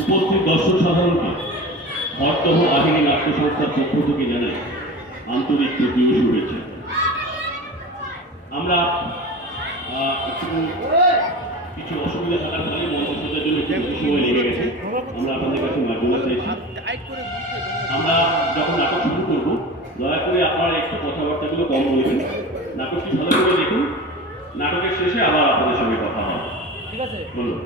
উপস্থিত দর্শক সাধারণকে হরদহ আহিনী নাট্য সংস্থার পক্ষ থেকে জানাই আন্তরিক প্রীতি ও শুভেচ্ছা। আমরা কিছু অসুবিধা থাকার ফলে মঞ্চ সজ্জার জন্য কিছু সময় লেগে গেছে। আমরা আপনাদের কাছে মার্জনা চাইছি। আমরা যখন নাটক শুরু করব দয়া করে আপনারা একটু কথাবার্তাগুলো কম বলবেন। নাটকটি ভালো করে দেখুন, নাটকের শেষে আবার আপনাদের সঙ্গে কথা হবে। ঠিক আছে, বলুন।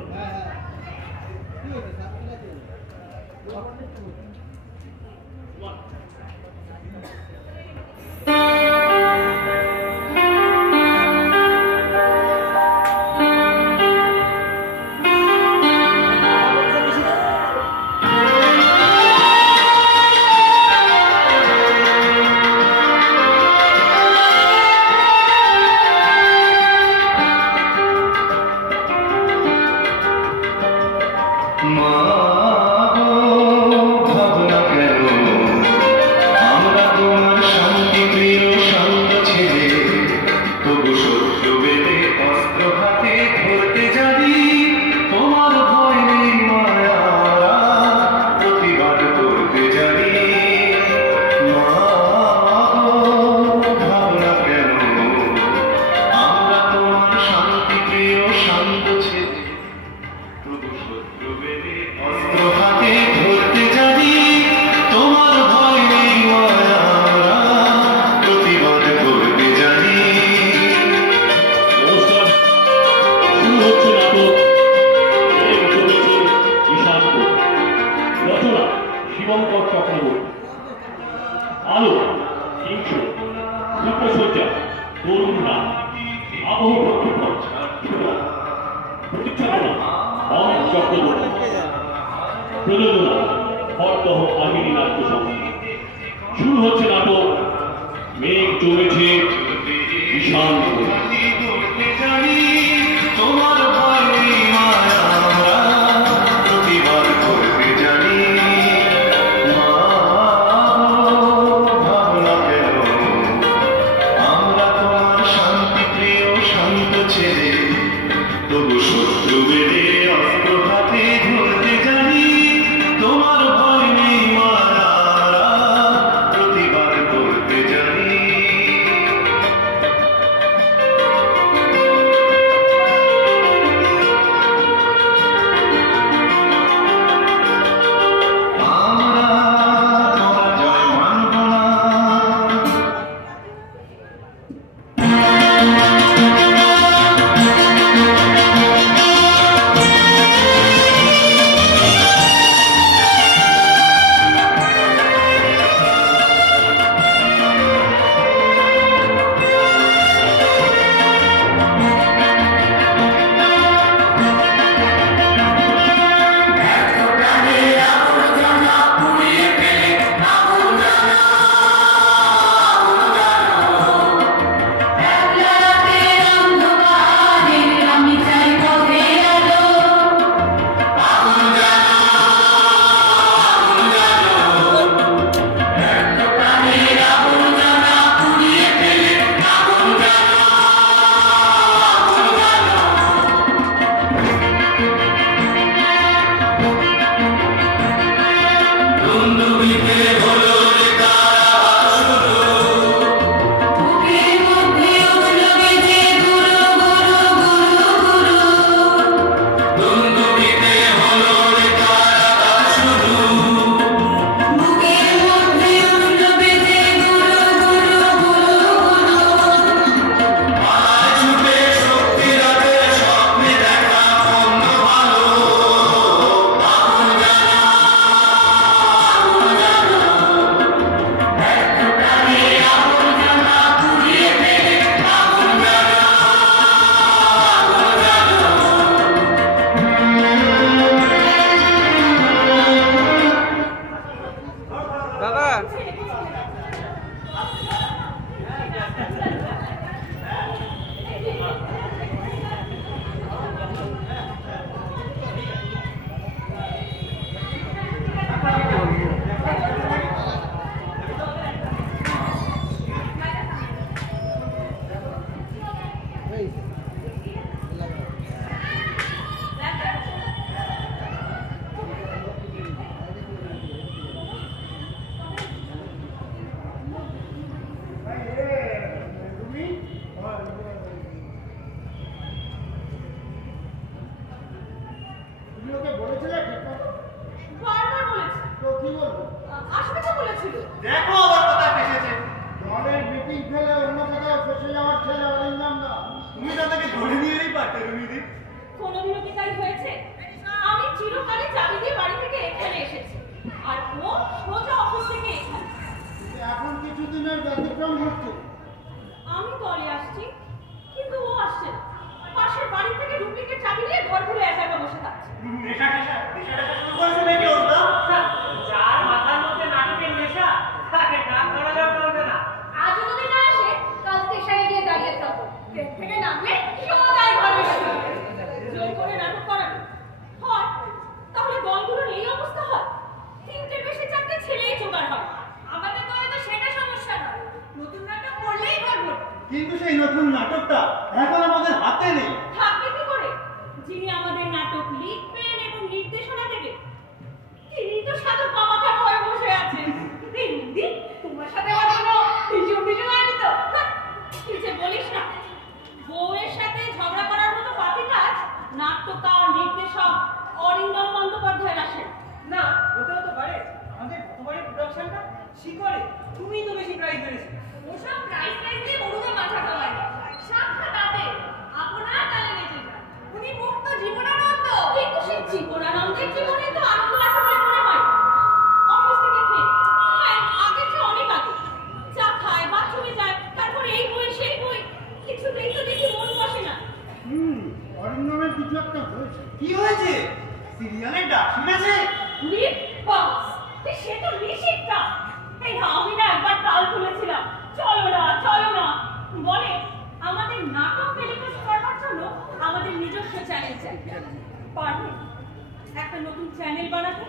প্রযোজনা হরদহ আহিনী নাট্য সংস্থা। শুরু হচ্ছে নাটক মেঘ জমেছে ঈশান। যাওয়ার ছেলে অরিন্দম না। তুমি তাদেরকে ধরে নিয়েই পারতে রুমিদি। কোনোদিনও কি তাই হয়েছে? আমি চিরকালে চাবি দিয়ে বাড়ি থেকে এখানে এসেছি, আর ও সোজা অফিস থেকে এখানে। এখন কিছুদিনের ব্যতিক্রম ঘটছে। আমি দলে আসছি, কিন্তু ও আসছে না। পাশের বাড়ি থেকে ডুপ্লিকেট চাবি নিয়ে ঘর ঘুরে একা একা বসে থাকছে। যার মাথার মধ্যে নাটকের নেশা তাকে ডাক করা যাবে না। আজও যদি না আসে, কাল স্টেশনে গিয়ে দাঁড়িয়ে থাকবো। ট্রেন থেকে নামলে সোজাই ঘরে যাবে। জোর করে নাটক করাবে হয়, তাহলে দলগুলোর এই অবস্থা হয়। তিনটে বেশি চারটে ছেলেই জোগাড় হয়। আমাদের দলে তো সেটা সমস্যা নয়, নতুন নাটক করলেই করবো। কিন্তু সেই নতুন নাটকটা এখন আমাদের হাতে নেই। থাকবে কি করে? যিনি আমাদের নাটক লিখবেন এবং নির্দেশনা দেবেন, তিনি তো সাধু বাবাকে হয়ে বসে আছেন। এই রুদি, তোমার সাথে আমার কোনো বিজয় হয়নি তো? কি যে বলিস না, বউয়ের সাথে ঝগড়া করার মতো পাপি কাজ নাট্যকার নির্দেশক অরিন্দম বন্দ্যোপাধ্যায়ের আসে না, ওটাও তো পারে। আমাদের গতবারের প্রোডাকশনটা শিখরে তুমি তো বেশি প্রাইজ পেয়েছো। ওসব প্রাইজ দিয়ে বড়ুকে মাথা খাওয়ায় না। সাক্ষাৎ তাতে আপনারা তালে নেচে যান। উনি মুক্ত জীবনানন্দ, কিন্তু সেই জীবনানন্দের জীবনে তো আনন্দ আছে বলে মনে হয়। অফিস থেকে ফিরে আগে যে অনেক আগে চা খায়, বাথরুমে যায়, তারপর এই বই সেই বই, কিছুতেই তো দেখি মন বসে না। অরিন্দমের কিছু একটা হয়েছে। কি হয়েছে? সিরিয়ালের ডাক শুনেছে? বাস, সে তো নিশ্চিতটা। এই আমি না একবার তাল তুলেছিলাম, চলো না বলে আমাদের নাটক টেলিকাস্ট করবার জন্য আমাদের নিজস্ব চ্যানেল চাই। পারবে একটা নতুন চ্যানেল বানাতে,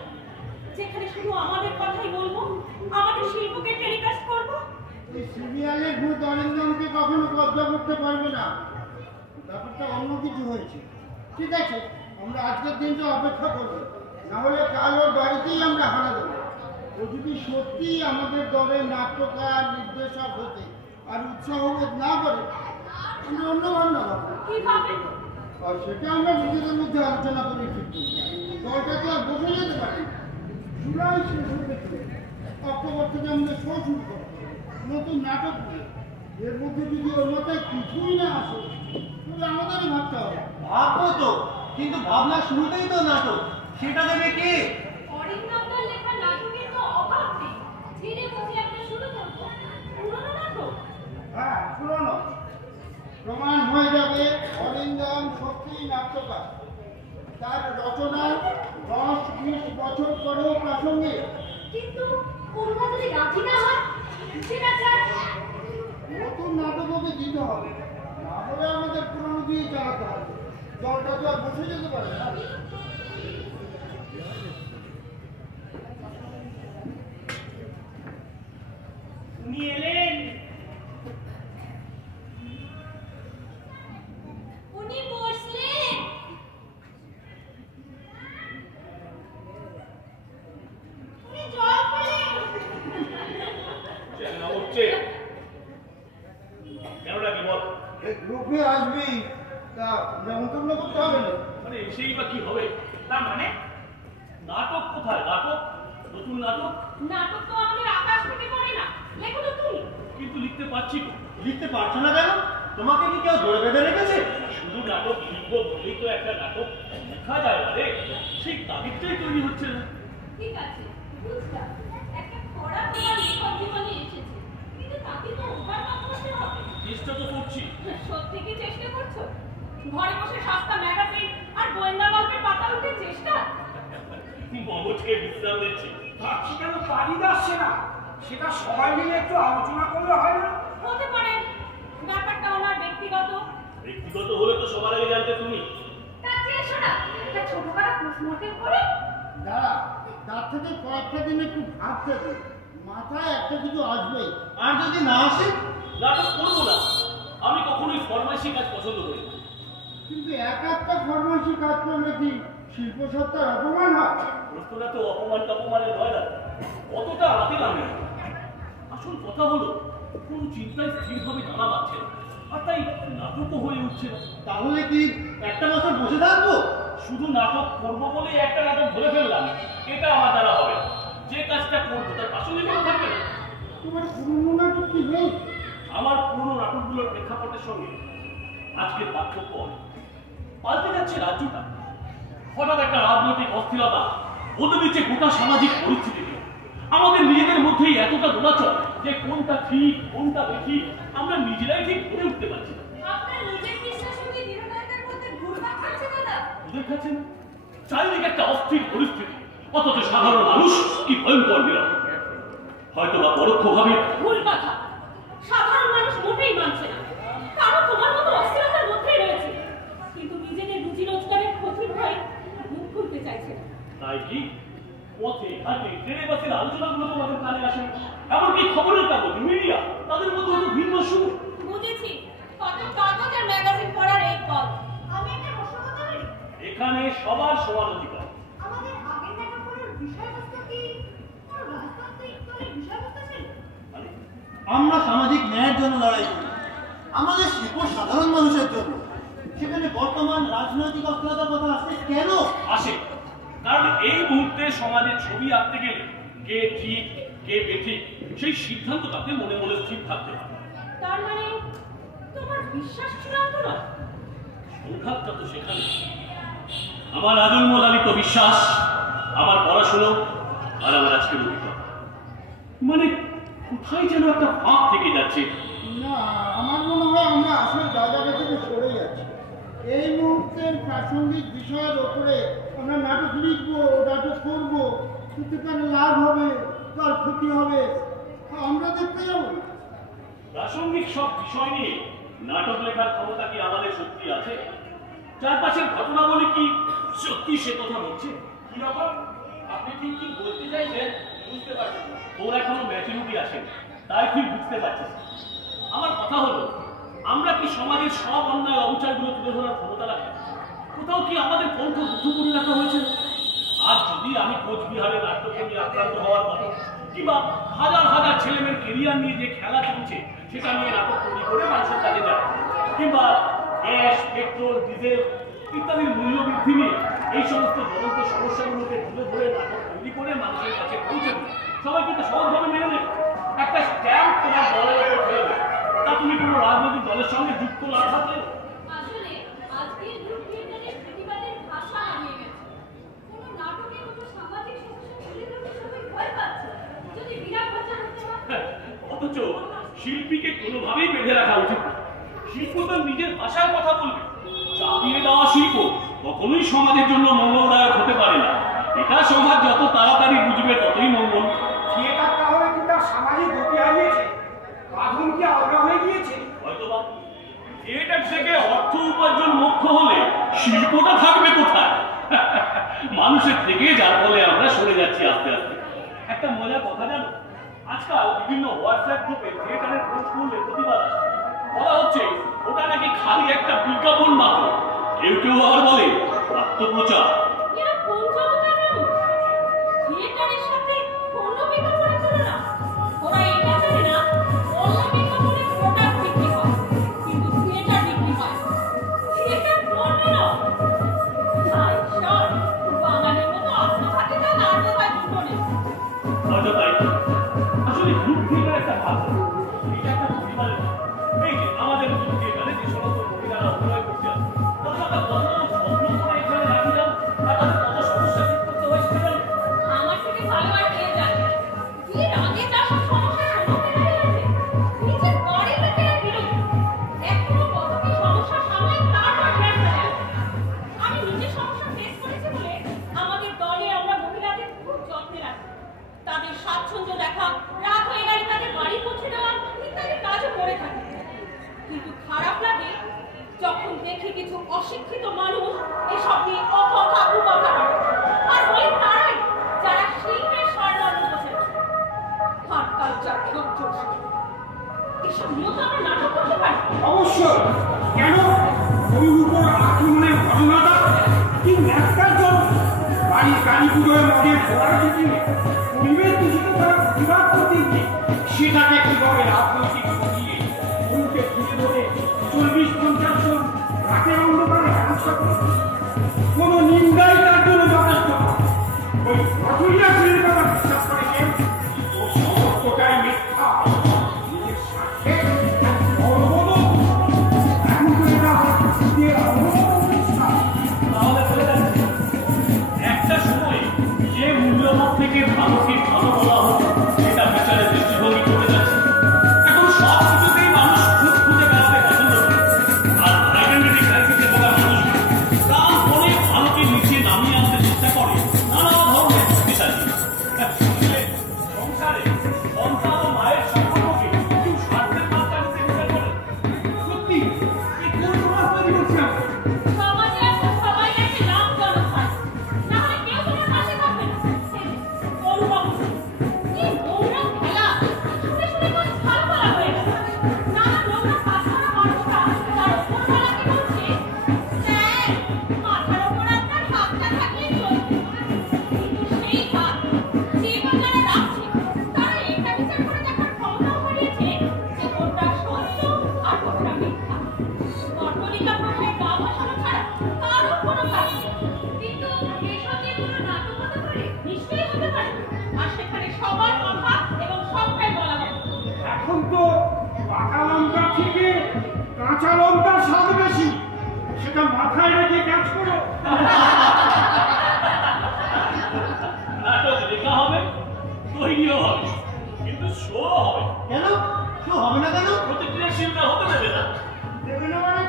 যেখানে শুধু আমাদের কথাই বলবো, আমাদের শিল্পকে টেলিকাস্ট করবো। এই সিরিয়ালের ভূত অরিন্দমকে কখনো কব্জা করতে পারবে না। ব্যাপারটা অন্য কিছু হয়েছে। ঠিক আছে, আমরা আজকের দিনটা অপেক্ষা করবো, না হলে কাল ওর বাড়িতেই আমরা হানা দেবো। ও যদি সত্যি আমাদের দলের নাট্যকার নির্দেশক হতে আর উৎসাহ বোধ না করে, আমরা অন্য ভাবনা ভাববো। কিভাবে? আর সেটা আমরা নিজেদের মধ্যে আলোচনা করে ঠিক করবো। দলটা তো আর বসে যেতে পারি না। জুলাই শেষ হতে চলে, অক্টোবর থেকে আমাদের শো শুরু করতে হবে, নতুন নাটক নিয়ে। এর মধ্যে যদি ওর মাথায় কিছুই না আসে, তাহলে আমাদেরই ভাবতে হবে। ভাববো তো, কিন্তু ভাবনা শুরুতেই তো নাটক, সেটা দেবে কে? অরিন্দমদার লেখা নাটকের তো অভাব নেই। ধীরে বুঝে একটা শুরু করবো, পুরোনো নাটক। হ্যাঁ, পুরনো প্রমাণ হয়ে যাবে অরিন্দম সত্যিই নাট্যকার। তার রচনা 10-20 বছর পরেও প্রাসঙ্গিক। কিন্তু করুণা যদি রাজি না হয়, সেটা চায়। নতুন নাটক ওকে দিতে হবে, না হলে আমাদের পুরনো দিয়ে চালাতে হবে। দলটা তো আর বসে যেতে পারে না। উনি এলেন। উনি বসলেন। উনি জল পেলেন। চেনা হচ্ছে কেন ডাকি বল? গ্রুপে আসবি, তা নেমন্তন্ন করতে হবে না। মানে এসেই বা কি হবে? তার মানে নাটক কোথায়? নাটক, নতুন নাটক। নাটক তো আমাদের আকাশ থেকে পড়ে না, লেখো তো তুমি। কিন্তু লিখতে পারছি তো। লিখতে পারছো না কেন? তোমাকে কি কেউ ধরে বেঁধে রেখেছে? শুধু নাটক লিখবো বলেই তো একটা নাটক লেখা যায় না রে। সেই তাগিদটাই তৈরি হচ্ছে না। ঠিক আছে, বুঝলাম। একটা খরা তোমার লেখক জীবনে এসেছে, কিন্তু তাকে তো ওভারকাম করতে হবে। চেষ্টা তো করছি। সত্যি কি চেষ্টা করছো? ঘরে বসে সস্তা ম্যাগাজিন আর গোয়েন্দা গল্পের পাতা উঠতে চেষ্টা? মমকে বিশ্রাম দিচ্ছি। ভাবছি কেন পারি আসছে না, সেটা সবাই মিলে একটু আলোচনা করলে হয় না? হতে পারে ব্যাপারটা ওনার ব্যক্তিগত। ব্যক্তিগত হলে তো সবার আগে জানতে তুমি। তার চেয়ে এসো না, একটা ছোটখাটো পোস্টমর্টেম করে। দাঁড়া, তার থেকে কয়েকটা দিন একটু ভাবতে দে, মাথায় একটা কিছু আসবেই। আর যদি না আসে? নাটক করবো না। আমি কখনোই ফরমাইশি কাজ পছন্দ করি না। কিন্তু একটা ফরমাইশি কাজ করলে কি শিল্প সত্তার অপমান হয়? প্রশ্নটা তো অপমানের নয় না, অতটা হাতে লাগে না। আসল কথা হলো কোন চিন্তায় স্থিরভাবে দাঁড়া পাচ্ছে না, আর তাই নাটকও হয়ে উঠছে না। তাহলে কি একটা বছর বসে থাকবো? শুধু নাটক করবো বলে একটা নাটক ধরে ফেললাম, এটা আমার দ্বারা হবে না। যে কাজটা করবো তার প্রাসঙ্গিকতা থাকবে না। তোমার পুরনো নাটক কি নেই? আমার পুরনো নাটকগুলোর প্রেক্ষাপটের সঙ্গে আজকের পার্থক্য পাল্টে যাচ্ছে রাজ্যটা। হঠাৎ একটা রাজনৈতিক অস্থিরতা ওদের দিচ্ছে গোটা সামাজিক পরিস্থিতিকে। আমাদের নিজেদের মধ্যেই এতটা দোলাচল যে কোনটা ঠিক কোনটা বেঠিক আমরা নিজেরাই ঠিক করে উঠতে পারছি না। আপনার নিজের বিশ্বাস কি দৃঢ়তার মধ্যে ঘুরপাক খাচ্ছে দাদা? ওদের কাছে না চারিদিকে একটা অস্থির পরিস্থিতি, অথচ সাধারণ মানুষ কি ভয়ঙ্কর বিরক্ত। হয়তো বা পরোক্ষভাবে ভুল কথা, সাধারণ মানুষ মোটেই মানছে না, কারণ তোমার মতো অস্থিরতার মধ্যেই রয়েছে, কিন্তু নিজেদের রুজি রোজগারের ক্ষতির ভয়ে মুখ খুলতে চাইছে না। তাই কি পথে ঘাটে ট্রেনে বাসের আলোচনাগুলো তোমাদের কানে আসে, এমনকি খবরের কাগজ মিডিয়া তাদের মধ্যে হয়তো ভিন্ন সুর। বুঝেছি, কত কাগজ আর ম্যাগাজিন পড়ার এই পথ। আমি একটা প্রশ্ন করতে পারি? এখানে সবার সমান অধিকার। আমাদের আগের নাটকগুলোর বিষয়বস্তু কি কোনো রাজনৈতিক দলের বিষয়বস্তু ছিল? আমরা সামাজিক ন্যায়ের জন্য লড়াই করি, আমাদের শিল্প সাধারণ মানুষের জন্য। সেখানে বর্তমান রাজনৈতিক অস্থিরতার কথা আসছে কেন? আসে কারণ এই মুহূর্তে সমাজের ছবি আঁকতে গেলে কে ঠিক কে বেঠিক সেই সিদ্ধান্ত তাতে মনে মনে স্থির থাকতে হবে। তার মানে তোমার বিশ্বাস চূড়ান্ত নয়? সংঘাতটা তো সেখানে। আমার আজন্মদালিত বিশ্বাস, আমার পড়াশোনা আর আমার আজকের অভিজ্ঞতা মানে কোথায় যেন একটা ফাঁক থেকে যাচ্ছে। না, আমার মনে হয় আমরা আসল জায়গাটা থেকে সরে যাচ্ছি। এই মুহূর্তের প্রাসঙ্গিক বিষয়ের ওপরে আমরা নাটক লিখবো, নাটক করবো, কিন্তু তার লাভ হবে তার ক্ষতি হবে আমরা দেখতে যাবো। প্রাসঙ্গিক সব বিষয় নিয়ে নাটক লেখার ক্ষমতা কি আমাদের সত্যি আছে? চারপাশের ঘটনাবলী কি সত্যি সে কথা বলছে? কি রকম আপনি ঠিক কি বলতে চাইছেন বুঝতে পারছেন না। তোর এখনো ম্যাচুরিটি আসে, তাই তুই বুঝতে পারছিস। আমার কথা হলো, আমরা কি সমাজের সব অন্যায় অবিচারগুলো তুলে ধরার ক্ষমতা রাখি? কোথাও কি আমাদের কণ্ঠ রুদ্ধ করে রাখা হয়েছে? আর যদি আমি কোচবিহারের নাট্যকে আক্রান্ত হওয়ার কথা কিংবা হাজার হাজার ছেলেমেয়ের কেরিয়ার নিয়ে যে খেলা চলছে সেটা নিয়ে নাটক তৈরি করে মানুষের কাছে যায়, কিংবা গ্যাস পেট্রোল ডিজেল ইত্যাদির মূল্য বৃদ্ধি নিয়ে এই সমস্ত জ্বলন্ত সমস্যাগুলোকে তুলে ধরে নাটক তৈরি করে মানুষের কাছে পৌঁছে দিই, সবাই কিন্তু সহজভাবে মেনে নেবে। একটা স্ট্যাম্প তোমার দলের উপর ফেলে দেবে, তা তুমি কোনো রাজনৈতিক দলের সঙ্গে যুক্ত না থাকলে। আসলে আজকের গ্রুপ থিয়েটারের প্রতিবাদের ভাষা হারিয়ে গেছে। কোনো নাটকে কোনো সামাজিক সমস্যা তুলে ধরতে সবাই ভয় পাচ্ছে, যদি বিরাট প্রচার হতে হয়। অথচ শিল্পীকে কোনোভাবেই বেঁধে রাখা উচিত না। শিল্প তার নিজের ভাষায় কথা বলবে। চাপিয়ে দেওয়া শিল্প কখনোই সমাজের জন্য মঙ্গলদায়ক হতে পারে না। এটা সমাজ যত তাড়াতাড়ি বুঝবে ততই মঙ্গল। থিয়েটার তাহলে কি তার সামাজিক গতি হারিয়েছে? বাঁধন কি আলগা হয়ে গিয়েছে? হয়তোবা থিয়েটার থেকে অর্থ উপার্জন মুখ্য হলে শিল্পটা থাকবে কোথায়? মানুষের থেকে, যার ফলে আমরা সরে যাচ্ছি আস্তে আস্তে। একটা মজার কথা জানো, আজকাল বিভিন্ন হোয়াটসঅ্যাপ গ্রুপে থিয়েটারের খোঁজ করলে প্রতিবাদ আসছে। বলা হচ্ছে ওটা নাকি খালি একটা বিজ্ঞাপন মাত্র। কেউ কেউ আবার বলে আত্মপ্রচার। এরা কোন জগতের মানুষ? থিয়েটারের সাথে অন্য বিজ্ঞাপনের তুলনা? ওরা এটা জানে না অন্য বিজ্ঞাপনে প্রোডাক্ট বিক্রি হয়, কিন্তু থিয়েটার বিক্রি হয়। থিয়েটার করবে না। হাই শট, বাঙালির মতো আত্মঘাতীটা আর কোথায় দুটো নেই। হয়তো তাই। আসলে গ্রুপ থিয়েটার একটা ভাগ, এটা একটা পরিবারের। এই যে আমাদের গ্রুপ থিয়েটারে যে সমস্ত মহিলারা অভিনয় করতে আসে, তাদের একটা বন্ধ স্বপ্ন করে এখানে রাখি দাও, আর তাদের কত সমস্যা ঠিক করতে হয় সেটা জানি। আমার থেকে ভালো আর কে জানে? বিয়ের আগে যা সব সমস্যার সম্মুখীন হয়েছে, নিজের বাড়ির লোকেরা বিরোধী। এখনো কত কি সমস্যার সামনে তারপর ব্যর্থ যায়। আমি নিজের সমস্যা ফেস করেছি বলে আমাদের দলে আমরা মহিলাদের খুব যত্নে রাখি। তাদের স্বাচ্ছন্দ্য দেখা, রাত হয়ে গেলে তাদের বাড়ি পৌঁছে দেওয়া ইত্যাদি কাজও করে থাকি। কিন্তু খারাপ লাগে যখন দেখি কিছু অশিক্ষিত মানুষ এসব নিয়ে অকথা কুকথা করে। আর বলে তারাই যারা শিল্পের স্বর্ণালী বসেছে। থার্ড কালচার ধৈর্য এসব নিয়েও তো আমরা নাটক করতে পারি। অবশ্যই। কেন ওই উপর আক্রমণের ঘটনাটা কি ন্যাক্কার জন্য? বাড়ির কালীপুজোয় মদের ঘোড়ার দিকে পরিবেশ দূষিত করার প্রতিবাদ করতে গিয়ে সেটাকে কিভাবে রাজনৈতিক ঘটিয়ে গরুকে তুলে ধরে 40-50 জন রাতের অন্ধকারে হেনস্থা করছে, কোনো নিন্দাই তার জন্য যথেষ্ট না। ওই রসুলিয়া ছেলের কথা বিশ্বাস করে কেউ? ও সমস্তটাই মিথ্যা। নিজের স্বার্থে পাকা লঙ্কা থেকে কাঁচা লঙ্কার স্বাদ বেশি, সেটা মাথায় রেখে কাজ করো। নাটক লেখা হবে, তৈরিও হবে, কিন্তু শো হবে। কেন শো হবে না কেন? প্রতিক্রিয়াশীলতা হতে দেবে না। দেবে না মানে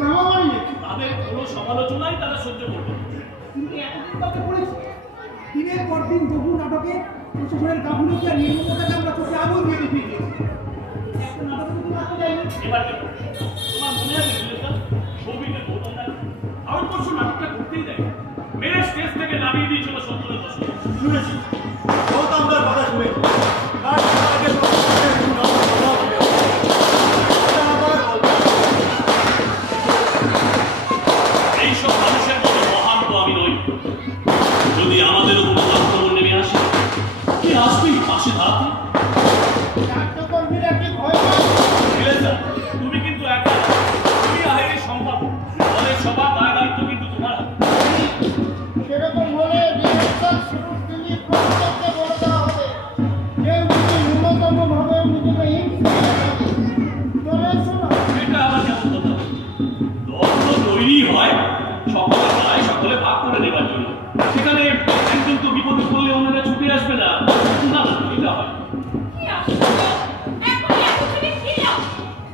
মামা বানিয়ে তাদের কোনো সমালোচনাই তারা সহ্য করবে না। কিন্তু এতদিন কাকে পড়েছি দিনের পর দিন বহু নাটকে প্রশাসনের গাফিলতি আর নির্মমতাকে আমরা চোখে আগুন দিয়ে দেখিয়ে দিয়েছি। একটা নাটকে তুমি রাখতে যাইনি। এবার দেখো, তোমার মনে আছে সুলেখা, সৌভিকের গৌতম রায় ভারতবর্ষ নাটকটা করতেই দেয়, মেরে স্টেজ থেকে নামিয়ে দিয়েছিল 70 দশকে। শুনেছি গৌতমদার কথা শুনেছি। তার আগে তো এইসব মানুষের মতো মহান তো আমি নই। যদি আমাদের উপর আক্রমণ নেমে আসে, কে আসবেই পাশে দাঁড়াতে? নাট্যকর্মীরা কি ভয় পায়? সুলেখা, তুমি কিন্তু একা না। তুমি আহের সম্পাদক, দলের সবার দায় দায়িত্ব কিন্তু তোমার হাতে। সেরকম হলে রিহার্সাল শুরুর দিনই প্রত্যেককে বলে দেওয়া হবে কেউ যদি ন্যূনতম ভাবে নিজেকে হিংসা চলে এসো না। এটা আবার কেমন কথা? দল তো তৈরি হয় সকলে চায় সকলে ভাগ করে নেবার জন্য। সেখানে একজন তো বিপদে পড়লে অন্যরা ছুটে আসবে না। না, এটা হয়। কি আশ্চর্য! এখনই এতদিনে কি লাভ?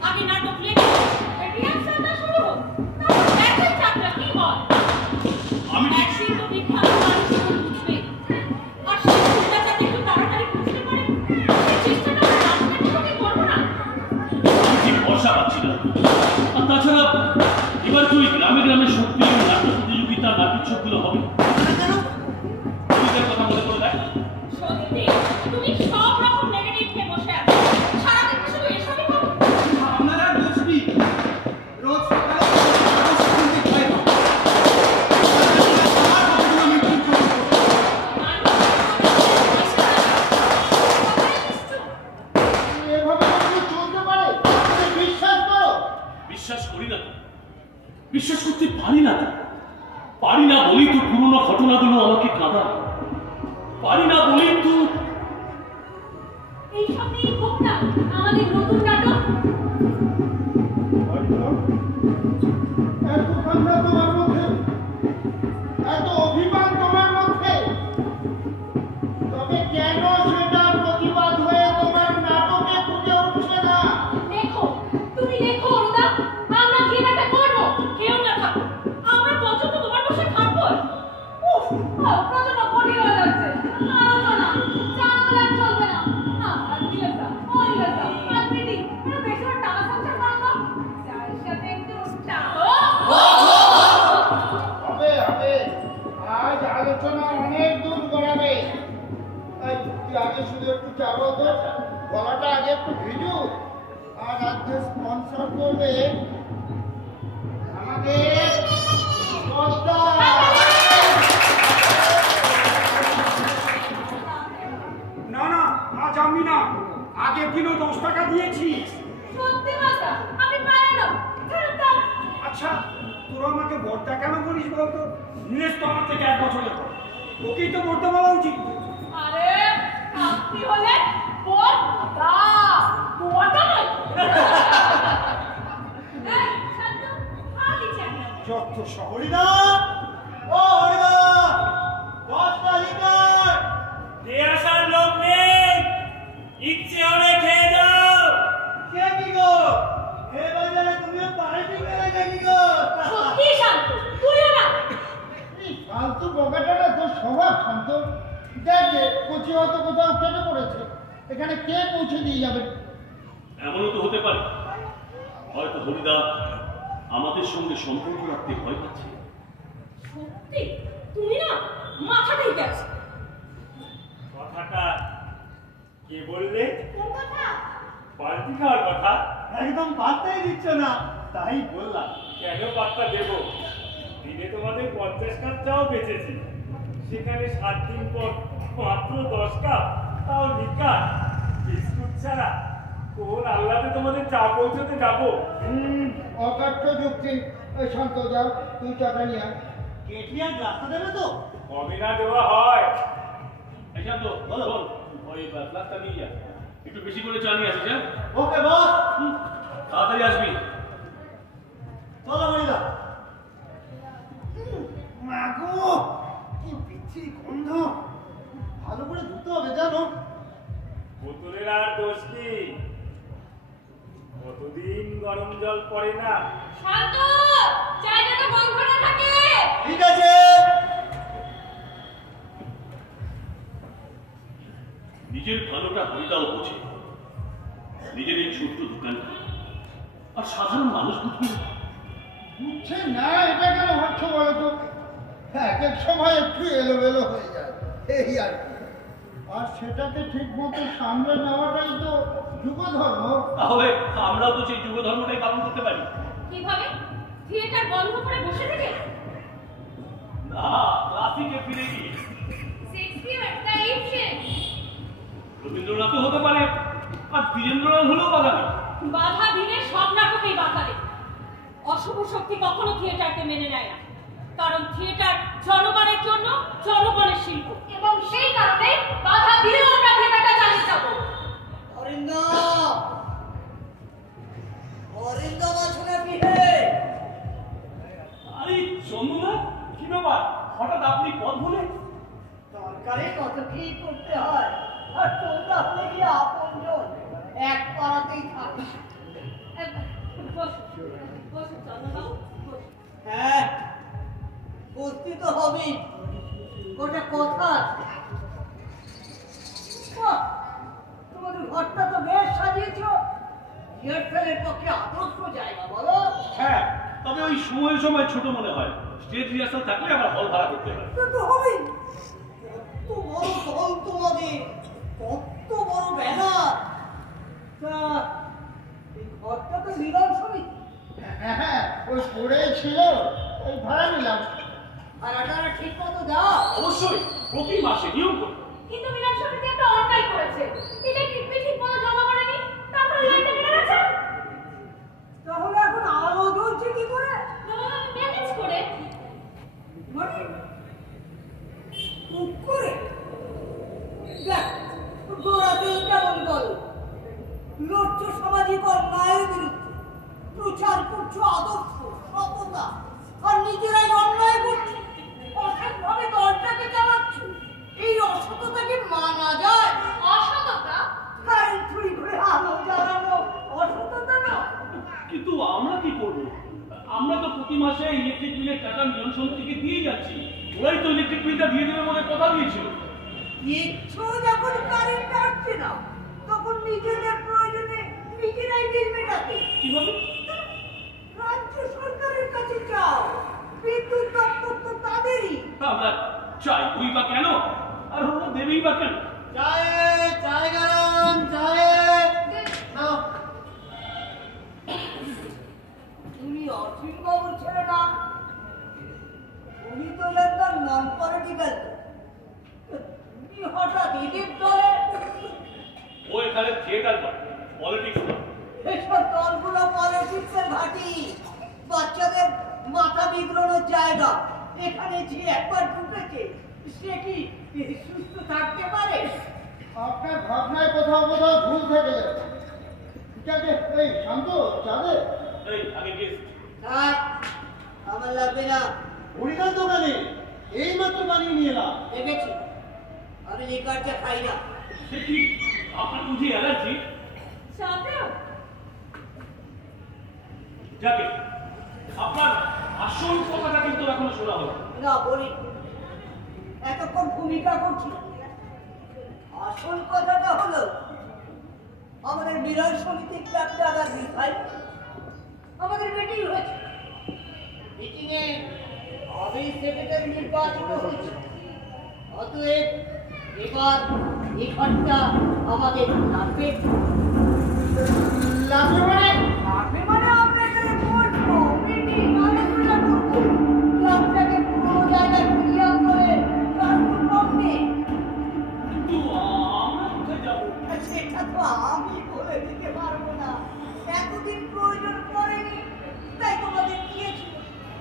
আগে নাটক লেখো, রিহার্সালটা শুরু হোক, তারপর দেখেন চাপটা কি হয়। আমি ঠিক একদিন তো বিখ্যাত মানুষ যখন বুঝবে, আর সেই ভুলটা যাতে একটু তাড়াতাড়ি বুঝতে পারে, সেই চেষ্টাটা আমরা নাটকের করবো না। আমি ঠিক ভরসা পাচ্ছি না। আর তাছাড়া এবার তুই গ্রামে গ্রামে সত্যি নাট্য প্রতিযোগিতা নাট্যোৎসবগুলো হবে। নিজের কথা মনে করে দেখ। সত্যি তুমি সব রকম নেগেটিভ নিয়ে বসে আছো, সারাদিন শুধু এসবই করো। আপনারা দোষ নেই। রোজ সকালে মানুষ শুনতে ভয় পায়। তার কথাগুলো আমি ঠিক করে বলবো। এভাবে কি চলতে পারে? তুমি বিশ্বাস করো? বিশ্বাস করি না তো, বিশ্বাস করতে পারি না তো। পারি না বলেই তো পুরোনো ঘটনাগুলো আমাকে কাঁদায়। পারি না বলেই তো এইসব নিয়ে হোক না আমাদের নতুন নাটক। এত কান্না তোমার মধ্যে, এত অভিমান তোমার মধ্যে, তবে কেন সেটা প্রতিবাদ হয়ে তোমার নাটকে ফুটে উঠছে না? লেখো, তুমি লেখো অনুদা, আমরা ঘৃণাটা করবো, কেউ না থাকো, আমরা পর্যন্ত তোমার বসে থাকবো। উফ, প্রচন্ড কঠিন হয়ে যাচ্ছে। আরো তো না, চাল আর চলবে না। না, আর রিহার্সাল, আর মিটিং, এরা বেশি করে টাকা খরচা করো তো। চায়ের সাথে একটু চা। হবে হবে, আজ আলোচনা অনেক দূর গড়াবে। এই, তুই আগে শুধু একটু চাবো তো, গলাটা আগে একটু ভিজু। আর আজকে স্পন্সর করবে আমাদের পদ্মা। না না, আজ আমি না, আগের দিনও 10 টাকা দিয়েছি। সত্যি কথা, আমি পারি না। ফেরত দাও। আচ্ছা, তোরা আমাকে বর্দা কেন বলিস বলতো? নীলেশ তো আমার থেকে 1 বছরের বড়, ওকেই তো বর্দা বলা উচিত। আরে আপনি হলেন বড়দা, বড়দা নয়। এই, শান্ত, খালি চাকরি। যত শহরে হরিদা, ও হরিদা, 10টা লিটার। দিয়ে আসার লোক নেই, ইচ্ছে হলে খেয়ে যাও। কে কি গো? এ বাজারে তুমিও পার্টি করে নাকি গো? সত্যি শান্ত, তুইও না। এই ফালতু বকাটাটা তোর স্বভাব শান্ত। দেখ যে কচি হয়তো কোথাও কেটে পড়েছে, এখানে কে পৌঁছে দিয়ে যাবে? এমনও তো হতে পারে, হয়তো হরিদা আমাদের সঙ্গে সম্পর্ক রাখতে ভয় পাচ্ছে। সত্যি তুমি না মাথাটাই গেছে। কথাটা কে বললে? কোন কথা? পাল্টি খাওয়ার কথা। একদম পাত্তাই দিচ্ছ না, তাই বললাম। কেন পাত্তা দেব? দিনে তোমাদের 50 কাপ চাও বেচেছি, সেখানে 7 দিন পর মাত্র 10 কাপ, তাও নিকার বিস্কুট ছাড়া। কোন আল্লাহতে তোমাদের চা পৌঁছতে যাবো? অকাট্য যুক্তি। ওই শান্ত যাও, তুই টাকা নিয়ে আয়। কেটিআর রাস্তা দেবে তো? কবে না দেওয়া হয়। এই শান্ত, বল, ওই গ্লাসটা নিয়ে যা, একটু বেশি করে চা নিয়ে আসিস। হ্যাঁ ওকে বস। কতদিন গরম জল পড়ে না। শান্ত, জায়গাটা বন্ধ না থাকে। ঠিক আছে। নিজের ভালোটা হরিদাও বোঝে, নিজের এই ছোট্ট দোকান, আর সাধারণ মানুষ বুঝছে না এটা কেন হচ্ছে বলো তো? এক এক সময় একটু এলোমেলো হয়ে যায়, এই আর কি। আর সেটাকে ঠিক মতো সামলে নেওয়াটাই তো যুগধর্ম। তাহলে আমরাও তো সেই যুগ ধর্মটাই পালন করতে পারি। কিভাবে? থিয়েটার বন্ধ করে বসে থেকে? না, ক্লাসিকে ফিরে গিয়ে। Shakespeare, the Ibsen. রবীন্দ্রনাথও হতে পারে, আর বীরেন্দ্রনাথ হলেও বাধা নেই। বাধা দিলে সব নাটকেই বাধা দেয়। অশুভ শক্তি কখনো থিয়েটারকে মেনে নেয় না, কারণ থিয়েটার জনগণের জন্য, জনগণের শিল্প, এবং সেই কারণে বাধা দিলেও আমরা থিয়েটারটা চালিয়ে যাবো। আরে চন্দনা, কি ব্যাপার? হঠাৎ আপনি পথ ভুলে? সরকারে কত কি করতে হয়, আর তোমরা হলে কি আপনজন, এক পাড়াতেই থাকি। হ্যাঁ, বুঝতে তো হবেই, ওটা কথা। তোমাদের ঘরটা তো বেশ সাজিয়েছ, রিহার্সালের পক্ষে আদর্শ জায়গা, বলো? হ্যাঁ, তবে ওই সময় সময় ছোট মনে হয়। স্টেজ রিহার্সাল থাকলে আবার হল ভাড়া করতে হয়। তো হবেই, কত বড় দল তোমাদের, কত বড় ব্যানার। তা এই ঘরটা তো মিলন সমিতি। হ্যাঁ, ওই পড়েই ছিল, ওই ভাড়া নিলাম। ভাড়াটা ঠিক মতো দাও। অবশ্যই, প্রতি মাসে নিয়ম করে। কিন্তু মিলন সমিতি একটা অন্যায় করেছে। ইলেকট্রিক বিল ঠিক মতো জমা করেনি, তারপরে লাইনটা কেটে গেছে। তাহলে এখন আলো জ্বলছে কি করে? ম্যানেজ করে। মানে খুব করে দেখ, গোড়াতেই কেমন বলো, লড়ছো সামাজিক অন্যায়ের বিরুদ্ধে, প্রচার করছো আদর্শ, সততা, আর নিজেরাই অন্যায় করছো, অসৎভাবে দলটাকে চালাচ্ছো। এই অসততাকে মানা যায়? অসততা? কারেন্ট চুরি করে আলো জ্বালানো অসততা না? কিন্তু আমরা কি করব? আমরা তো প্রতি মাসে ইলেকট্রিক বিলের টাকা মিলন সমিতিকে দিয়ে যাচ্ছি। ওরাই তো ইলেকট্রিক বিলটা দিয়ে দেবে বলে কথা দিয়েছিল। ইচ্ছো যখন কারেন্ট আসছে না, তখন নিজেদের প্রয়োজনে নিজেরাই বিল মেটাতে। কিভাবে? রাজ্য সরকারের কাছে যাও, বিদ্যুৎ দপ্তর তো তাদেরই। আমরা চাই ওই বা কেন, আর ওরা দেবেই বা কেন? চায় গরম, চায় নাও। তুমি অসীম বাবুর ছেলে না? উনি তো লেখার নন পলিটিক্যাল, তুমি হঠাৎ এদের দলে? ও এখানে থিয়েটার করে, পলিটিক্স না। এসব দলগুলো পলিটিক্সের ঘাঁটি, বাচ্চাদের মাথা বিগড়ানোর জায়গা। এখানে যে একবার ঢুকেছে সে কি সুস্থ থাকতে পারে? আপনার ভাবনায় কোথাও কোথাও ভুল থেকে যাবে। ঠিক আছে, এই শান্ত, চাঁদে এই আগে গেস্ট। থাক, আমার লাগবে না। হরিদার দোকানে এই মাত্র বানিয়ে নিয়ে এলাম। দেখেছি, আমি লিকারটা খাই না। সে কি আপনার বুঝি অ্যালার্জি? সাথেও যাকে আপনার আসল কথাটা কিন্তু এখনো শোনা হলো না, বলি এতক্ষণ ভূমিকা করছি। আসল কথাটা হলো, আমাদের মিলন সমিতি ক্লাবটা আবার বিধায় আমাদের মিটিং হয়েছে। মিটিংয়ে আমি সেক্রেটারি নির্বাচিত হয়েছি। অতএব এবার এই ঘরটা আমাদের লাগবে। লাগবে মানে আমরা এখানে বলবো, মিটিং আলোচনা করবো, ক্লাবটাকে পুরো জায়গায় ক্লিয়ার করে তারপর কমবে। কিন্তু আমরা কোথায় যাবো? সেটা তো আমি বলে দিতে পারবো না, এতদিন প্রয়োজন পড়েনি তাই তোমাদের দিয়েছি।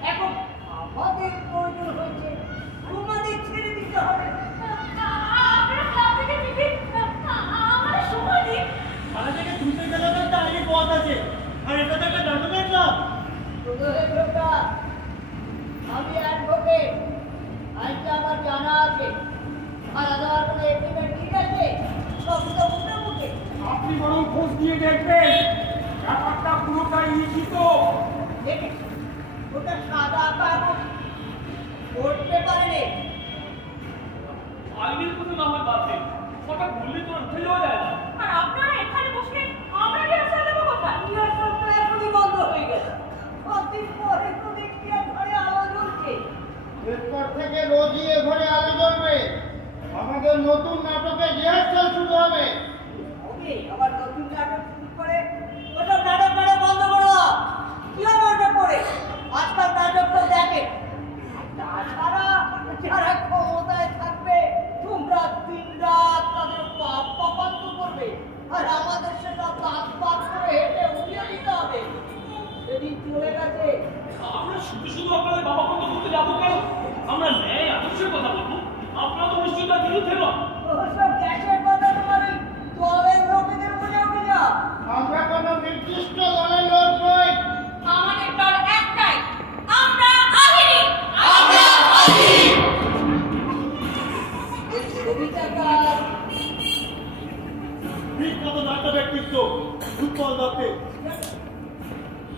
এখন আমাদের প্রয়োজন হয়েছে, তোমাদের ছেড়ে দিতে হবে। আপনারা ক্লাব থেকে টিকিট আমাদের সময় দিন। থানা থেকে 200 কিলোমিটার আগে পথ আছে, আর এটা তো একটা ডাক্তারের ক্লাব। আমি অ্যাডভোকেট, আইনটা আমার জানা আছে। ভাড়া দেওয়ার কোনো এগ্রিমেন্ট ঠিক আছে? সব তো মুখে মুখে। আপনি বরং খোঁজ নিয়ে দেখবেন ব্যাপারটা উঠে যাওয়া যায় না। আর আপনারা এখানে বসে আমরা রিহার্সাল দেবো কোথায়? রিহার্সাল তো এখনই বন্ধ হয়ে গেল। কতদিন পরে তো দেখি ঘরে আলো জ্বলছে। এরপর থেকে রোজই এ ঘরে আলো জ্বলবে। আমাদের নতুন নাটকের রিহার্সাল শুরু হবে। ওকে, আবার নতুন নাটক শুরু করে ওসব নাটক করে বন্ধ করো। কি হবে ওটা করে? আজকাল নাটক তো দেখে। তাছাড়া যারা ক্ষমতায় থাকবে তোমরা দিন রাত তাদের পাপ পাপান্ত করবে, আর আমাদের সেটা দাঁত পাত করে হেঁটে উঠিয়ে দিতে হবে। সেদিন চলে গেছে। আমরা শুধু শুধু আপনাদের বাবা কথা বলতে যাবো কেন? আমরা ন্যায় আদর্শের কথা বলবো। আপনারা তো নিশ্চয়ই তার বিরুদ্ধে নন। ওসব গ্যাসের কথা তোমার ওই দলের লোকেদের মনে উঠে যা। আমরা কোনো নির্দিষ্ট দলের লোক নই। আমাদের দল একটাই, আমরা আহিরি। এই ছবিটাকার বিখ্যাত নাট্য ব্যক্তিত্ব উৎপল দত্তে।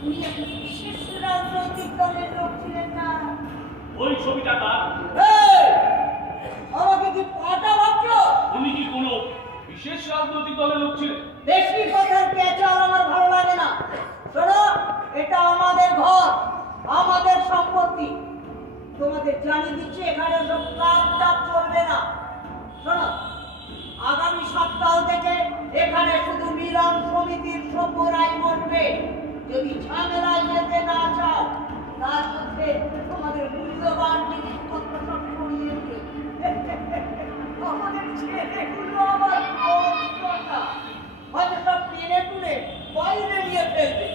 উনি একটা বিশেষ রাজনৈতিক দলের লোক ছিলেন না। ওই ছবিটা তার। এই, আমাকে কি পাটা ভাবছো? উনি কি কোনো বিশেষ রাজনৈতিক দলের লোক ছিলেন? বেশি কথার পেঁচাল আমার ভালো লাগে না। শোনো, এটা আমাদের ঘর, আমাদের সম্পত্তি। তোমাদের জানিয়ে দিচ্ছি এখানে সব কাজ চলবে না। শোনো, আগামী সপ্তাহ থেকে এখানে শুধু নিলাম সমিতির সভ্যরাই বসবে। যদি ঝামেলায় যেতে না চাও তার মধ্যে তোমাদের মূল্যবান জিনিসপত্র সব সরিয়ে দিও। আমাদের ছেলেগুলো আবার হয়তো সব টেনে টুনে বাইরে নিয়ে ফেলবে।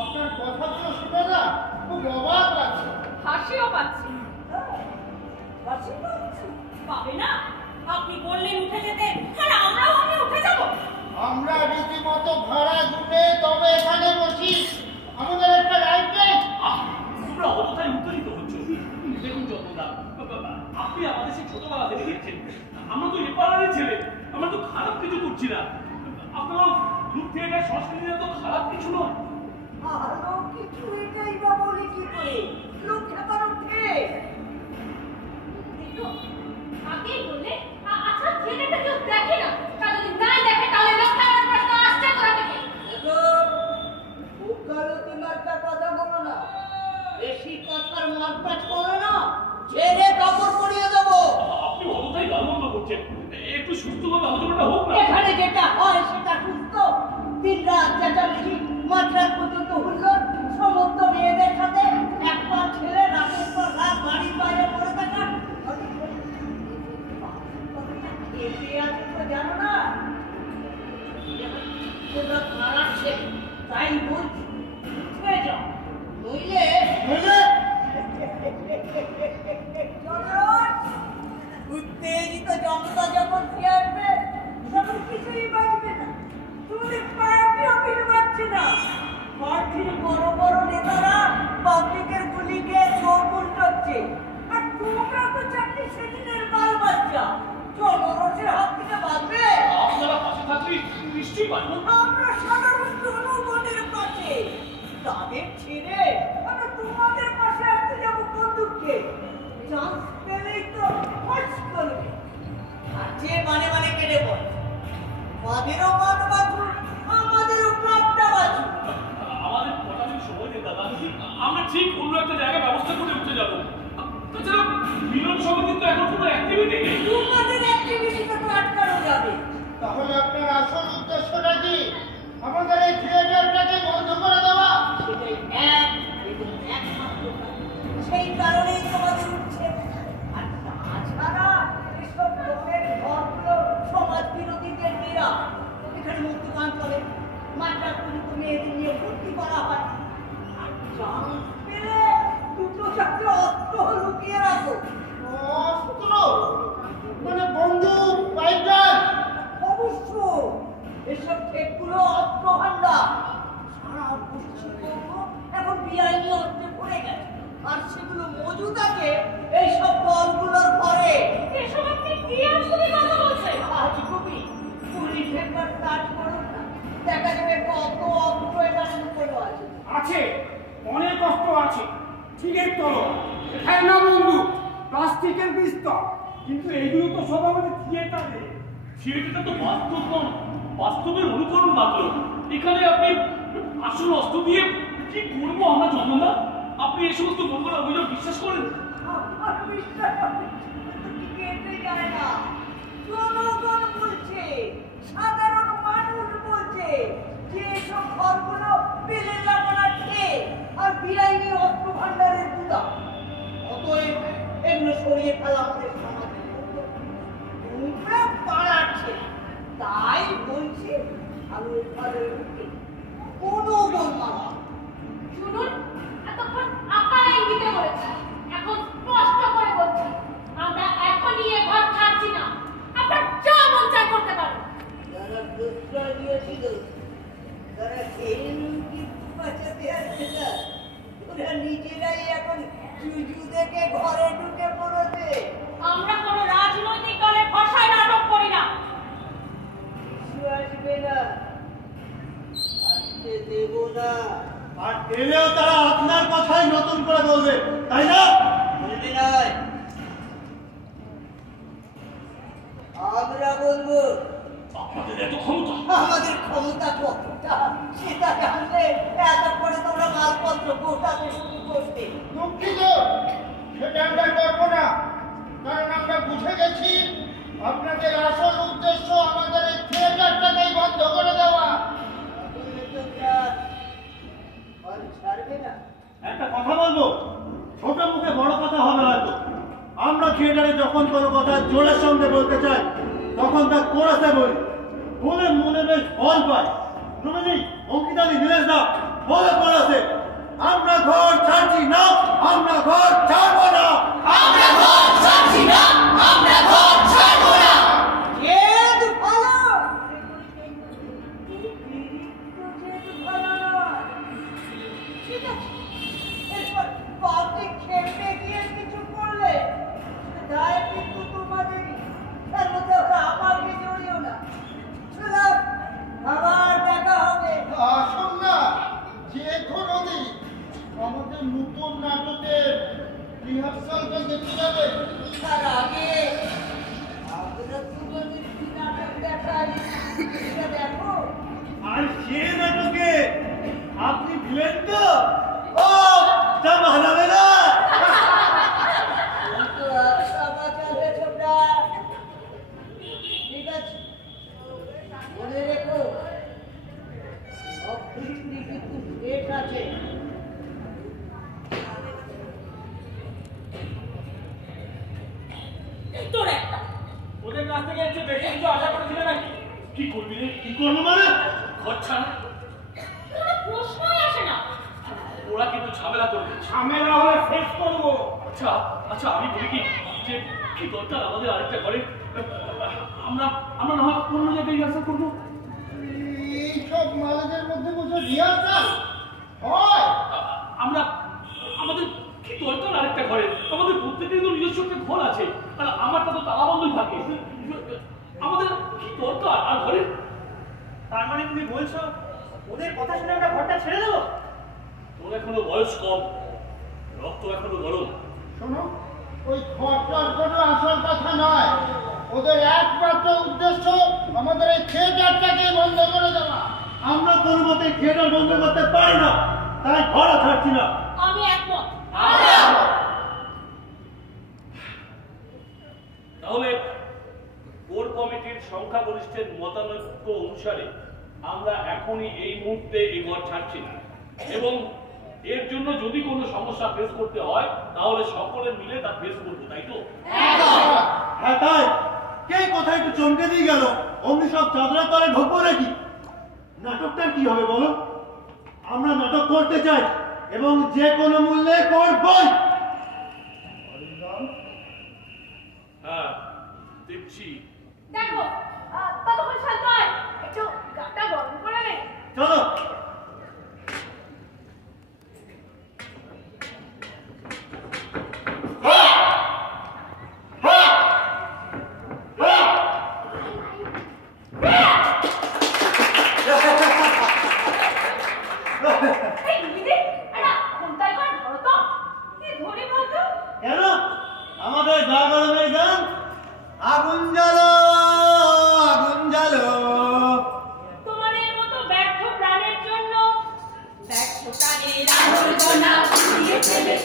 আপনার কথাগুলো শুনে না খুব অবাক লাগছে। হাসিও পাচ্ছি। বাঁচি বাঁচি। পাবে না? আপনি বললেন উঠে যেতে, আর আমরাও আমি উঠে যাবো। আমরা রীতিমতো ভাড়া গুনে তবে এখানে বসি। আমাদের একটা রাইট নেই। তোমরা অযথাই উত্তেজিত হচ্ছ। দেখুন যতদা, আপনি আমাদের সেই ছোটবেলা থেকে দেখছেন। আমরা তো এপাড়ারই ছেলে, আমরা তো খারাপ কিছু করছি না। আপনারা গ্রুপ থিয়েটার সংস্কৃতিটা তো খারাপ কিছু নয়। আরো কিছু এটাই বা বলি কি করে? লোক খেপার উঠে। কিন্তু আগেই বললে, আচ্ছা থিয়েটারটা কেউ দেখে না, তা যদি নাই দেখে তাহলে লোকটা আমার প্রশ্ন আসছে কোথা থেকে? ওকালতি মার্কা কথা বলো না। বেশি কথার মারপ্যাচ করো না, ছেড়ে কাপড় পরিয়ে দেবো। আপনি অযথাই গালমন্দ করছেন। একটু সুস্থভাবে আলোচনাটা হোক না। এখানে যেটা হয় সেটা সুস্থ। দিন রাত চেঁচামেচি, মাঝরাত পর্যন্ত হুল্লোড়, সমস্ত মেয়েদের সাথে একটা ছেলে রাতের পর রাত বাড়ির বাইরে পড়ে থাকা। খেতে আছে তো জানো না? তোমরা খারাপছে, তাই বলছি উঠে যাও, নইলে উত্তেজিত জনতা যখন ফিরে আসবে তখন কিছুই বাঁচবে না। তোমাদের পার্টিও কিছু বাঁচছে না। পার্টির বড় বড় নেতারা পাবলিকের গুলিকে চৌকুল করছে, আর তোমরা তো চাকরি সেদিনের বাল বাচ্চা। জনরসের হাত থেকে বাঁচবে। আপনারা পাশে থাকলে নিশ্চয়ই পারবেন। আমরা সাধারণ জনগণের পাশে, তাদের ছেড়ে আমরা তোমাদের পাশে আসতে যাবো কোন দুঃখে? চান্স পেলেই তো ফস করবে, আর যে মানে মানে কেটে পড়ে। আমাদেরও মান বাঁচুক, আমাদেরও প্রাণটা বাঁচুক। আমাদের কটা দিন সময় দিন দাদা, আমরা ঠিক অন্য একটা জায়গায় ব্যবস্থা করে উঠে যাবো। তাছাড়া মিলন সমিতির তো এখন কোনো অ্যাক্টিভিটি নেই। তোমাদের অ্যাক্টিভিটিটা তো আটকানো যাবে। তাহলে আপনার আসল উদ্দেশ্যটা কি? আমাদের এই থিয়েটারটাকে বন্ধ করে দেওয়া? সেটাই এক এবং একমাত্র কাজ। সেই কারণেই তোমাদের উঠছে। আর তাছাড়া এসব লোকের ঘরগুলো সমাজ বিরোধীদের মেয়েরা। এখানে মুক্তিগান চলে, মাত্রার পর্যন্ত মেয়েদের নিয়ে ভর্তি করা হয়। আর চান্স পেলে দুটো চারটে অস্ত্র লুকিয়ে রাখো। অস্ত্র মানে বন্দুক, পাইপলাইন? অবশ্য এসব ঠেকগুলো অস্ত্র ভান্ডার। সারা পশ্চিমবঙ্গ এখন বেআইনি অস্ত্রে পড়ে গেছে, আর সেগুলো মজুদ আছে এইসব দলগুলোর ঘরে। এসব আপনি কি আজগুবি কথা বলছেন? আজ কবি পুলিশ একবার সার্চ করুন না, দেখা যাবে কত অস্ত্র এখানে লুকোনো আছে। আছে, অনেক অস্ত্র আছে। ঠিকের তলোয়ার, খেলনা বন্দুক, প্লাস্টিকের পিস্তল, কিন্তু এইগুলো তো সব আমাদের থিয়েটারে। থিয়েটারটা তো বাস্তব নয়, বাস্তবের অনুকরণ মাত্র। এখানে আপনি আসল অস্ত্র দিয়ে কি করবো আমরা জন্মদা? আপনি এই সমস্ত মঙ্গল অভিযোগ বিশ্বাস করেন? আমার বিশ্বাস কেটে যায় না। জনগণ বলছে, সাধারণ মানুষ বলছে যে সব ঘরগুলো পেলে লাগানোর খেয়ে আর বিরাইনি অস্ত্র ভান্ডারের গুদা। অতএব এগুলো সরিয়ে ফেলা আমাদের সমাজের তোমরা পাড়াচ্ছে, তাই বলছি আলো ঘরের উঠে কোনো গোলমালা। শুনুন, এতক্ষণ আকার ইঙ্গিতে বলেছি, এখন স্পষ্ট করে বলছি, আমরা এখনই এ ঘর ছাড়ছি না। আপনার যা মন চায় করতে পারেন। যারা প্রশ্রয় দিয়েছিল, তারা খেলকি বাঁচাতে আসছে না, ওরা নিজেরাই এখন জুজু দেখে ঘরে ঢুকে পড়েছে। আমরা কোনো রাজনৈতিক দলের ভাষায় নাটক করি না। কিছু আসবে না, আসতে দেব না। আর এলেও তারা আপনার কথাই নতুন করে বলবে, তাই না? বলবি নয়, আমরা বলবো। আপনাদের এত ক্ষমতা? আমাদের ক্ষমতা কতটা সেটা জানলে এতক্ষণে তোমরা মালপত্র গোটাতে শুরু করতে। দুঃখিত, সেটা আমরা করবো না, কারণ আমরা বুঝে গেছি আপনাদের আসল উদ্দেশ্য আমাদের এই থিয়েটারটাকেই বন্ধ করে দেওয়া। তাহলে তোমরা ঘর ছাড়বে না? একটা কথা বলবো, ছোট মুখে বড় কথা হবে হয়তো। আমরা থিয়েটারে যখন কোনো কথা জোরের সঙ্গে বলতে চাই, তখন তা কোরাসে বলি, বলে মনে বেশ ফল পায়। রুমিনী, অঙ্কিতাদি, নীলেশ দা, বলে কোরাসে, আমরা ঘর ছাড়ছি না, আমরা ঘর ছাড়বো না, আমরা ঘর ছাড়ছি না, আমরা ঘর ছাড়বো না। জেদ ভালো, জেদ ভালো নয়। ঠিক আছে, এরপর পাবলিক খেপে গিয়ে কিছু করলে দায় কিন্তু তোমাদেরই। তার মধ্যে ওরা আমাকে জড়িও না। চলাম, আবার দেখা হবে। আসুন না, যে কোনো দিন আমাদের নতুন নাটকের রিহার্সালটা দেখতে যাবে। তার আগে আমরা তোমাদের কি নাটক দেখাই সেটা দেখো। আর সে নাটকে আপনি ভিলেন তো? ও তা বানাবে না। কিন্তু আশা বাঁচাবে ছোটা। ঠিক আছে, মনে রেখো অবৃত্তি কিন্তু শেষ আছে। তোর একটা ওদের কাছ থেকে একটু বেশি কিছু আশা করেছিলে নাকি? কি করবি রে? কি করবো মানে? ঘর ছাড়া? কোনো প্রশ্নই আসে না। ওরা কিন্তু ঝামেলা করবে। ঝামেলা হলে শেষ করবো। আচ্ছা আচ্ছা, আমি বলি কি, যে কি দরকার আমাদের আরেকটা ঘরে? আমরা আমরা না হয় অন্য জায়গায় রিহার্সাল করবো। এইসব মালেদের মধ্যে বসে রিহার্সাল হয়? আমরা আমাদের কি দরকার আরেকটা ঘরে? আমাদের প্রত্যেকের তো নিজস্ব একটা ঘর আছে, আর আমারটা তো তালা বন্ধই থাকে। আমাদের কি দরকার আর ঘরে? তার মানে তুমি বলছো ওদের কথা শুনে আমরা ঘরটা ছেড়ে দেবো? তোর এখনো বয়স কম, রক্ত এখনো গরম। শোনো, ওই খরচার কোনো আসল কথা নয়। ওদের একমাত্র উদ্দেশ্য আমাদের এই থিয়েটারটাকে বন্ধ করে দেওয়া। আমরা কোনো মতে থিয়েটার বন্ধ করতে পারি না, তাই ঘর ছাড়ছি না। আমি একমত। তাহলে কোর কমিটির সংখ্যাগরিষ্ঠের মতানৈক্য অনুসারে আমরা এখনই এই মুহূর্তে এই ঘর ছাড়ছি না, এবং এর জন্য যদি কোনো সমস্যা ফেস করতে হয় তাহলে সকলে মিলে তা ফেস করবো, তাই তো? হ্যাঁ তাই। কে কোথায় একটু চমকে দিয়ে গেল, অমনি সব চাদরা তলে ঢোকবো নাকি? নাটকটার কি হবে বলো? আমরা নাটক করতে চাই এবং যে কোনো মূল্যে করবই। হ্যাঁ দেখছি। দেখো, ততক্ষণ শান্ত হয়, একটু গাটা গরম করে নে। চলো। এই দিদি, আরে কোনটাই করে ধরো তো। কি ধরে বলতো? কেন? আমাদের গা গরমের গান, আগুন জ্বালো Ah!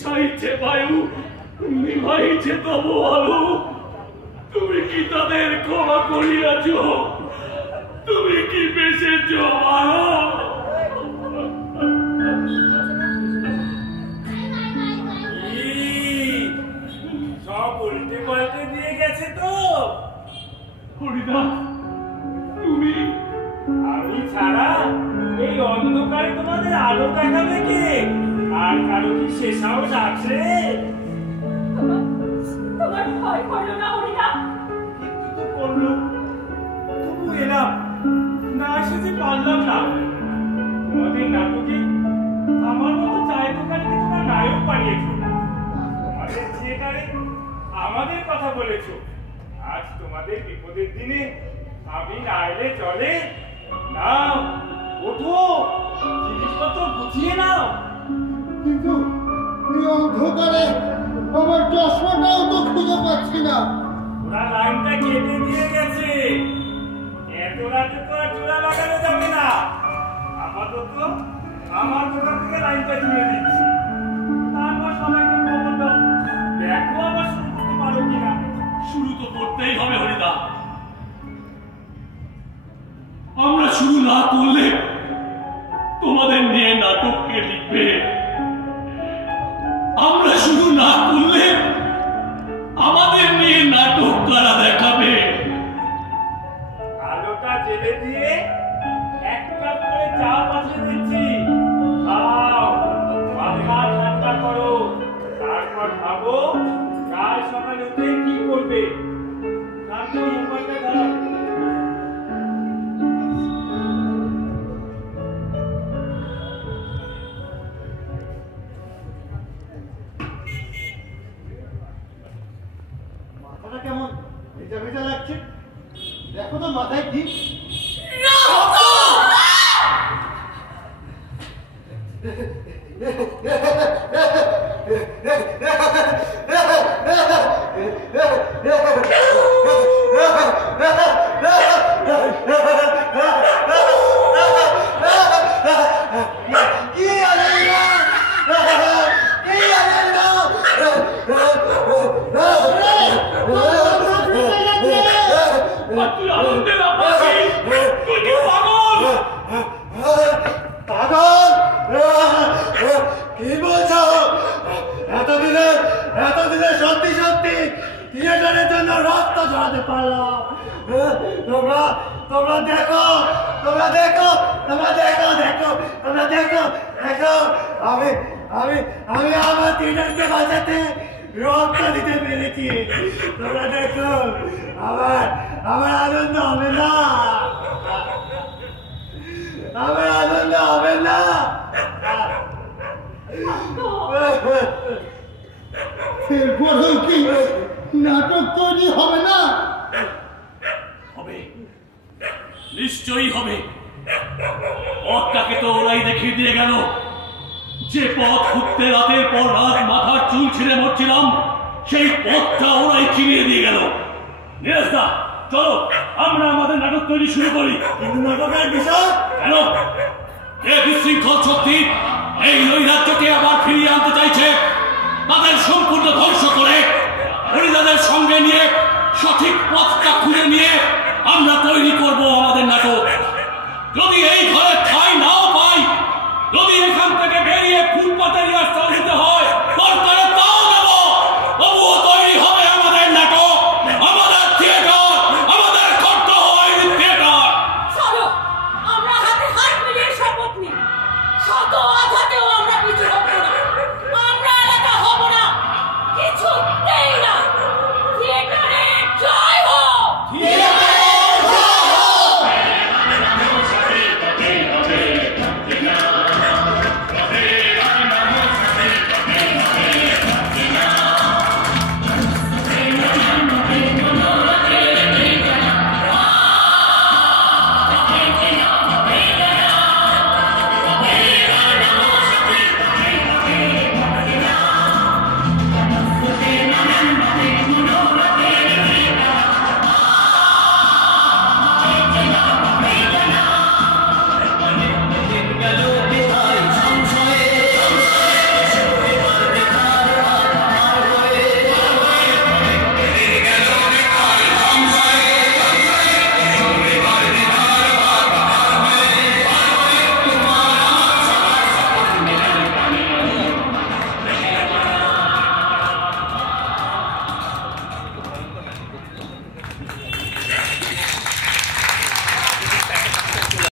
নিশাইছে বায়ু, নিভাইছে তব আলো। তুমি কি তাদের ক্ষমা করিয়াছ? তুমি কি বেঁচেছ ভালো? সব উল্টে পাল্টে দিয়ে গেছে তো। হরিদা, তুমি? আমি ছাড়া এই অন্ধকারে তোমাদের আলো দেখাবে কে? আর কারো কি সে সাহস আছে? তোমার ভয় করলো না হরিদা? কিন্তু তো করলো, তবু এলাম না, এসে যে পারলাম না। তোমাদের নাটকে আমার মতো চায়ের দোকানকে তোমরা নায়ক বানিয়েছো, তোমাদের থিয়েটারে আমাদের কথা বলেছো। আজ তোমাদের বিপদের দিনে আমি না এলে চলে? নাও, ওঠো, জিনিসপত্র গুছিয়ে নাও। কিন্তু এই অন্ধকারে আমার চশমাটাও তো খুঁজে পাচ্ছি না। ওরা লাইনটা কেটে দিয়ে গেছে, এত রাতে তো আর চূড়া লাগানো যাবে না। আপাতত আমার দোকান থেকে লাইনটা জুড়ে দিচ্ছি, তারপর সবাইকে খবর দাও। দেখো আবার শুরু করতে পারো কিনা। শুরু তো করতেই হবে হরিদা। আমরা শুরু না করলে তোমাদের নিয়ে নাটক কে লিখবে? আমরা শুরু না করলে আমাদের নিয়ে নাটক কারা দেখাবে? আলোটা জেলে দিয়ে এক কাপ করে চা পাঠিয়ে দিচ্ছি, খাও, মাথা ঠান্ডা করো, তারপর ভাবো কাল সকালে উঠে কি করবে। শান্ত, মোবাইলটা ধরো। মাথাটা কেমন ভেজা ভেজা লাগছে, দেখো তো মাথায় কি? তুই আনন্দে না পাচ্ছিস? তুই কি পাগল? পাগল? কি বলছো? এতদিনে সত্যি সত্যি থিয়েটারের জন্য রক্ত ঝরাতে পারলাম। তোমরা দেখো, আমি আমার থিয়েটারকে বাঁচাতে রক্ত দিতে পেরেছি। তোমরা দেখো, আমার আনন্দ হবে না, আমার আনন্দ হবে না। এরপরেও কি নাটক তৈরি হবে না? হবে, নিশ্চয়ই হবে। পথটাকে তো ওরাই দেখিয়ে দিয়ে গেল। যে পথ ঘুরতে রাতের পর রাত মাথার চুল ছিঁড়ে মরছিলাম, সেই পথটা ওরাই চিনিয়ে দিয়ে গেল। নীরজদা, চলো আমরা আমাদের নাটক তৈরি শুরু করি। কিন্তু নাটকের বিষয় কেন? এ বিশৃঙ্খল শক্তি এই নৈরাজ্যকে আবার ফিরিয়ে আনতে চাইছে। তাদের সম্পূর্ণ ধ্বংস করে হরিদাদের সঙ্গে নিয়ে সঠিক পথটা খুঁজে নিয়ে আমরা তৈরি করব আমাদের নাটক। যদি এই ঘরে ঠাঁই নাও পাই, যদি এখান থেকে বেরিয়ে ফুটপাতে নিয়ে আসতে